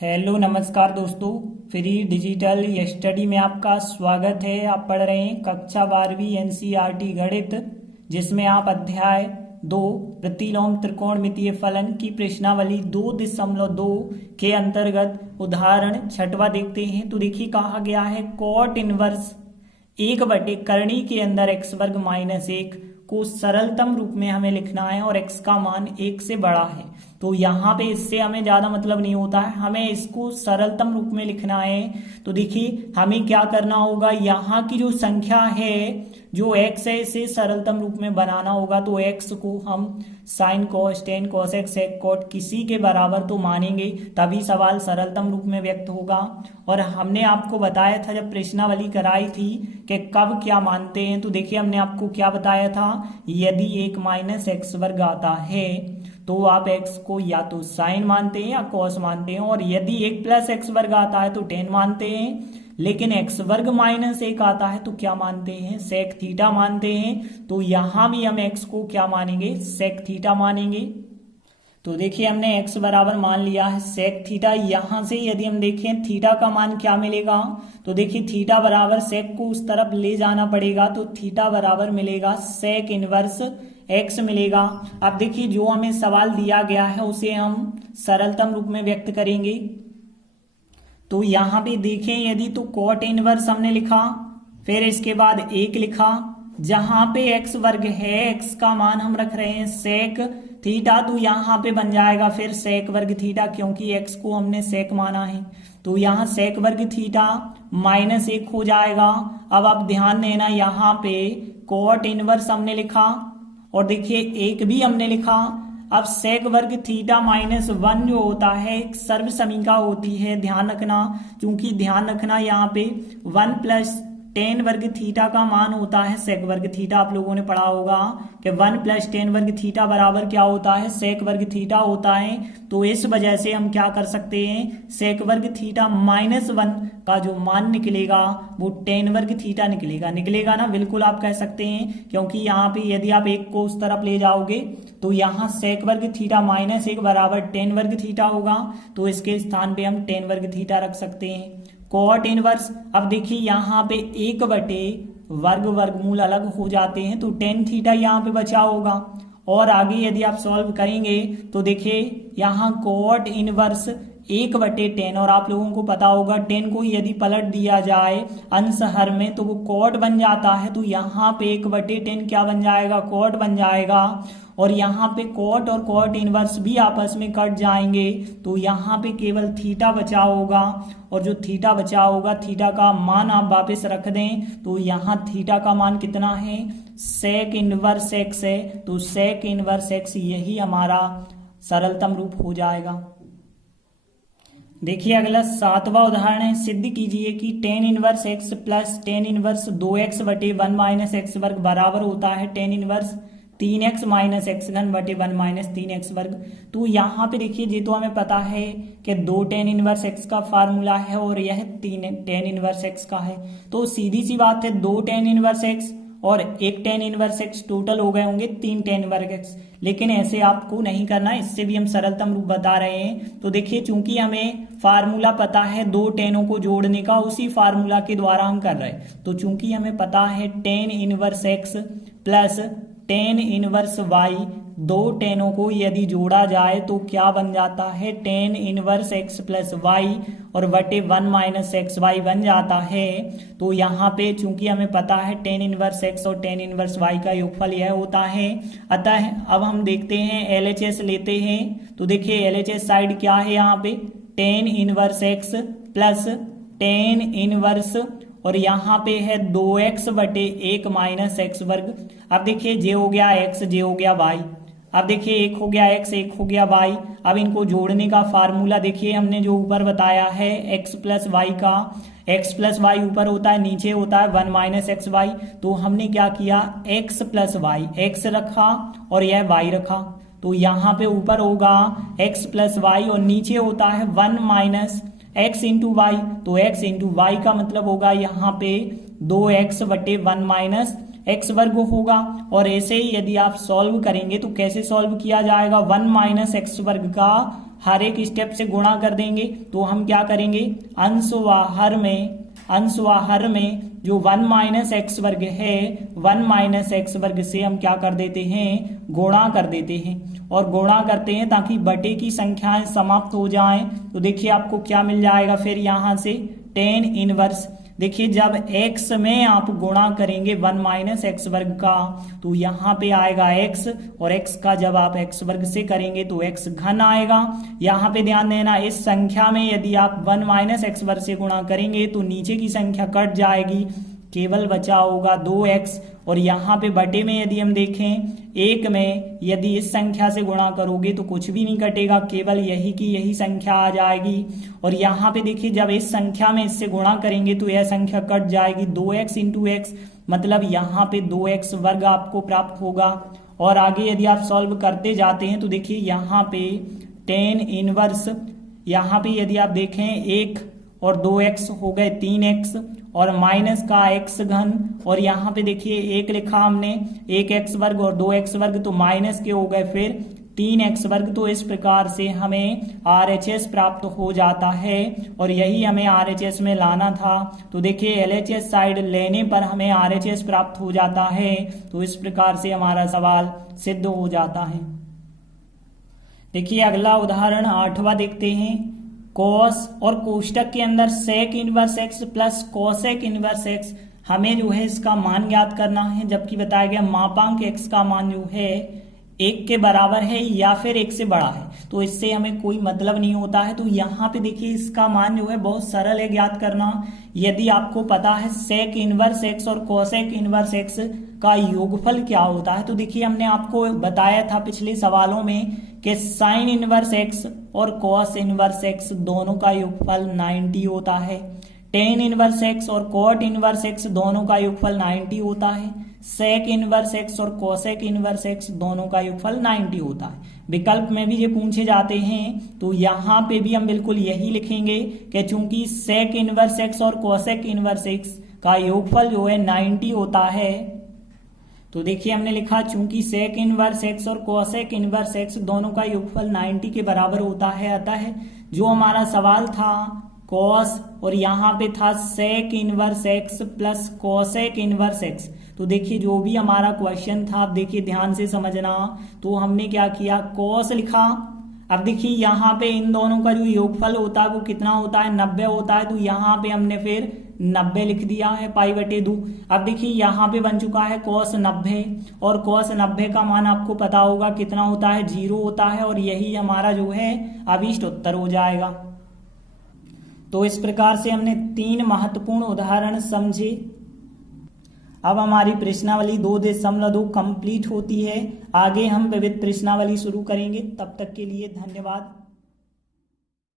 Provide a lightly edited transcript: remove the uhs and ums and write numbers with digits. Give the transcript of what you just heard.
Hello नमस्कार दोस्तों। Free digital study में आपका स्वागत है। आप पढ़ रहे हैं कक्षा 12वीं एनसीईआरटी गणित, जिसमें आप अध्याय 2 प्रतिलोम त्रिकोणमितीय फलन की प्रश्नावली 2.2 के अंतर्गत उदाहरण छठवा देखते हैं। तो देखिए कहा गया है कॉट इनवर्स 1/करणी के अंदर एक्स वर्ग माइनस 1 को सरलतम रूप में हमें लिखना है और x का मान 1 से बड़ा है। तो यहाँ पे इससे हमें ज्यादा मतलब नहीं होता है, हमें इसको सरलतम रूप में लिखना है। तो देखिए हमें क्या करना होगा, यहाँ की जो संख्या है जो x है इसे सरलतम रूप में बनाना होगा। तो x को हम sine cos tan cos x sec cot किसी के बराबर तो मानेंगे, तभी सवाल सरलतम रूप में व्यक्त होगा। और हमने आपको बताया था जब प्रश्नावली कराई थी कि कब क्या मानते हैं। तो देखिए हमने आपको क्या बताया था, यदि 1 माइनस एक्स वर्ग आता है तो आप x को या तो साइन मानते हैं या कॉस मानते हैं, और यदि 1 प्लस एक्स वर्ग आता है तो टेन मानते हैं। लेकिन एक्स वर्ग माइनस 1 आता है तो क्या मानते हैं, सेक थीटा मानते हैं। तो यहां भी हम x को क्या मानेंगे, सेक थीटा मानेंगे। तो देखिए हमने x बराबर मान लिया है सेक थीटा। यहां से यदि हम देखें थीटा का मान क्या मिलेगा, तो देखिए थीटा बराबर सेक को उस तरफ ले जाना पड़ेगा, तो थीटा बराबर मिलेगा सेक इनवर्स x मिलेगा। अब देखिए जो हमें सवाल दिया गया है उसे हम सरलतम रूप में व्यक्त करेंगे। तो यहां पे देखें यदि, तो कॉट इनवर्स हमने लिखा, फिर इसके बाद 1 लिखा, जहां पे x वर्ग है x का मान हम रख रहे हैं सेक थीटा, तो यहाँ पे बन जाएगा फिर सेक वर्ग थीटा, क्योंकि x को हमने सेक माना है। तो यहाँ सेक वर्ग थीटा माइनस 1 हो जाएगा। अब आप ध्यान देना यहाँ पे कॉट इनवर्स हमने लिखा और देखिए 1 भी हमने लिखा। अब सेक वर्ग थीटा माइनस 1 जो होता है एक सर्व समीका होती है, ध्यान रखना, क्योंकि ध्यान रखना यहाँ पे 1 प्लस टेन वर्ग थीटा का मान होता है सेक वर्ग थीटा। आप लोगों ने पढ़ा होगा कि 1 प्लस टेन वर्ग थीटा बराबर क्या होता है, सेक वर्ग थीटा होता है। तो इस वजह से हम क्या कर सकते हैं, सेक वर्ग थीटा माइनस 1 का जो मान निकलेगा वो टेन वर्ग थीटा निकलेगा ना, बिल्कुल आप कह सकते हैं। क्योंकि यहाँ पे यदि आप 1 को उस तरफ ले जाओगे तो यहाँ सेक वर्ग थीटा माइनस 1 बराबर टेन वर्ग थीटा होगा, तो इसके स्थान पे हम टेन वर्ग थीटा रख सकते हैं। कॉट इनवर्स, अब देखिए यहाँ पे 1/वर्ग वर्गमूल अलग हो जाते हैं, तो टेन थीटा यहाँ पे बचा होगा। और आगे यदि आप सॉल्व करेंगे तो देखिए यहाँ कॉट इनवर्स 1/10, और आप लोगों को पता होगा 10 को यदि पलट दिया जाए अंश हर में तो वो कॉट बन जाता है। तो यहाँ पे 1/10 क्या बन जाएगा, कॉट बन जाएगा। और यहाँ पे कॉट और कॉट इनवर्स भी आपस में कट जाएंगे, तो यहाँ पे केवल थीटा बचा होगा। और जो थीटा बचा होगा थीटा का मान आप वापस रख दें, तो यहाँ थीटा का मान कितना है, सेक इनवर्स एक्स है। तो सेक इनवर्स एक्स यही हमारा सरलतम रूप हो जाएगा। देखिए अगला 7वां उदाहरण है, सिद्ध कीजिए कि ten inverse x plus tan inverse 2x/1 minus x वर्ग बराबर होता है tan inverse 3x minus x घन बटे 1 माइनस 3x वर्ग। तो यहाँ पे देखिए ये तो हमें पता है कि 2 टेन इनवर्स एक्स का फार्मूला है और यह 3 टेन इनवर्स एक्स का है। तो सीधी सी बात है 2 टेन इनवर्स एक्स और 1 टेन इनवर्स एक्स टोटल हो गए होंगे 3 टेन इनवर्स एक्स। लेकिन ऐसे आपको नहीं करना, इससे भी हम सरलतम रूप बता रहे हैं। तो देखिए चूंकि हमें फार्मूला पता है 2 टेनों को जोड़ने का, उसी फार्मूला के द्वारा हम कर रहे हैं। तो चूंकि हमें पता है tan inverse x plus tan inverse y, 2 टेनों को यदि जोड़ा जाए तो क्या बन जाता है, tan inverse x plus y और बटे 1 माइनस एक्स वाई बन जाता है। तो यहाँ पे चूंकि हमें पता है टेन इनवर्स एक्स और टेन इनवर्स वाई का योगफल यह होता है। अतः अब हम देखते हैं LHS लेते हैं। तो देखिए LHS साइड क्या है, यहाँ पे ten inverse x plus tan inverse और यहाँ पे है 2x/1 माइनस एक्स वर्ग। अब देखिए जे हो गया x, जे हो गया y। अब देखिए 1 हो गया x, 1 हो गया y। अब इनको जोड़ने का फार्मूला देखिए हमने जो ऊपर बताया है x प्लस वाई का, x प्लस वाई ऊपर होता है, नीचे होता है 1 माइनस एक्स वाई। तो हमने क्या किया, x प्लस वाई, x रखा और यह y रखा। तो यहाँ पे ऊपर होगा x प्लस वाई और नीचे होता है 1 माइनस x इंटू वाई। तो x इंटू वाई का मतलब होगा यहाँ पे 2x/1 माइनस एक्स वर्ग होगा। और ऐसे ही यदि आप सॉल्व करेंगे तो कैसे सॉल्व किया जाएगा, 1 माइनस एक्स वर्ग का हर एक स्टेप से गुणा कर देंगे। तो हम क्या करेंगे, अंश व हर में जो 1 माइनस एक्स वर्ग है 1 माइनस एक्स वर्ग से हम क्या कर देते हैं, गुणा कर देते हैं। और गुणा करते हैं ताकि बटे की संख्याएं समाप्त हो जाएं। तो देखिए आपको क्या मिल जाएगा फिर यहाँ से tan इनवर्स। देखिए जब x में आप गुणा करेंगे 1 माइनस एक्स वर्ग का तो यहाँ पे आएगा x, और x का जब आप x वर्ग से करेंगे तो x घन आएगा। यहाँ पे ध्यान देना, इस संख्या में यदि आप 1 माइनस एक्स वर्ग से गुणा करेंगे तो नीचे की संख्या कट जाएगी, केवल बचा होगा 2x। और यहाँ पे बटे में यदि हम देखें 1 में यदि इस संख्या से गुणा करोगे तो कुछ भी नहीं कटेगा, केवल यही की यही संख्या आ जाएगी। और यहाँ पे देखिए जब इस संख्या में इससे गुणा करेंगे तो यह संख्या कट जाएगी, 2x इंटू एक्स, मतलब यहाँ पे 2x वर्ग आपको प्राप्त होगा। और आगे यदि आप सॉल्व करते जाते हैं तो देखिए यहाँ पे tan इनवर्स, यहाँ पे यदि आप देखें 1 और 2x हो गए 3x, और माइनस का x घन, और यहाँ पे देखिए 1 लिखा हमने, 1x वर्ग और 2x वर्ग, तो माइनस के हो गए फिर 3x वर्ग। तो इस प्रकार से हमें RHS प्राप्त हो जाता है, और यही हमें RHS में लाना था। तो देखिए LHS साइड लेने पर हमें RHS प्राप्त हो जाता है। तो इस प्रकार से हमारा सवाल सिद्ध हो जाता है। देखिए अगला उदाहरण 8वां देखते हैं। कॉस और कोष्टक के अंदर sec inverse x plus cosec inverse x, हमें जो है इसका मान ज्ञात करना है, जबकि बताया गया मापांक x का मान जो है 1 के बराबर है या फिर 1 से बड़ा है, तो इससे हमें कोई मतलब नहीं होता है। तो यहाँ पे देखिए इसका मान जो है बहुत सरल है ज्ञात करना। यदि आपको पता है सेक इनवर्स एक्स और कोसेक इनवर्स एक्स का योगफल क्या होता है, तो देखिए हमने आपको बताया था पिछले सवालों में कि साइन इनवर्स एक्स और कॉस इनवर्स एक्स दोनों का योगफल 90 होता है। टेन इनवर्स एक्स और कॉट इनवर्स एक्स दोनों का योगफल 90 होता है। सेक इनवर्स एक्स और कोसेक इनवर्स एक्स दोनों का योगफल 90 होता है। विकल्प में भी ये पूछे जाते हैं तो यहाँ पे भी हम बिल्कुल यही लिखेंगे कि चूंकि सेक इनवर्स एक्स और कोसेक इनवर्स एक्स का योगफल जो है 90 होता है, तो देखिए हमने लिखा चूंकि सेक इनवर्स एक्स और कोसेक इनवर्स एक्स दोनों का योगफल 90 के बराबर होता है, अतः जो हमारा सवाल था कॉस और यहाँ पे था sec inverse x plus cosec inverse x, तो देखिए जो भी हमारा क्वेश्चन था, आप देखिए ध्यान से समझना। तो हमने क्या किया, कॉस लिखा। अब देखिए यहाँ पे इन दोनों का जो योगफल होता है वो कितना होता है, 90 होता है, तो यहाँ पे हमने फिर 90 लिख दिया है π/2। अब देखिए यहाँ पे बन चुका है cos 90, और cos 90 का मान आपको पता होगा कितना होता है, 0 होता है, और यही हमारा जो है अभीष्ट उत्तर हो जाएगा। तो इस प्रकार से हमने 3 महत्वपूर्ण उदाहरण समझे। अब हमारी प्रश्नावली 2.2 कंप्लीट होती है। आगे हम विविध प्रश्नावली शुरू करेंगे। तब तक के लिए धन्यवाद।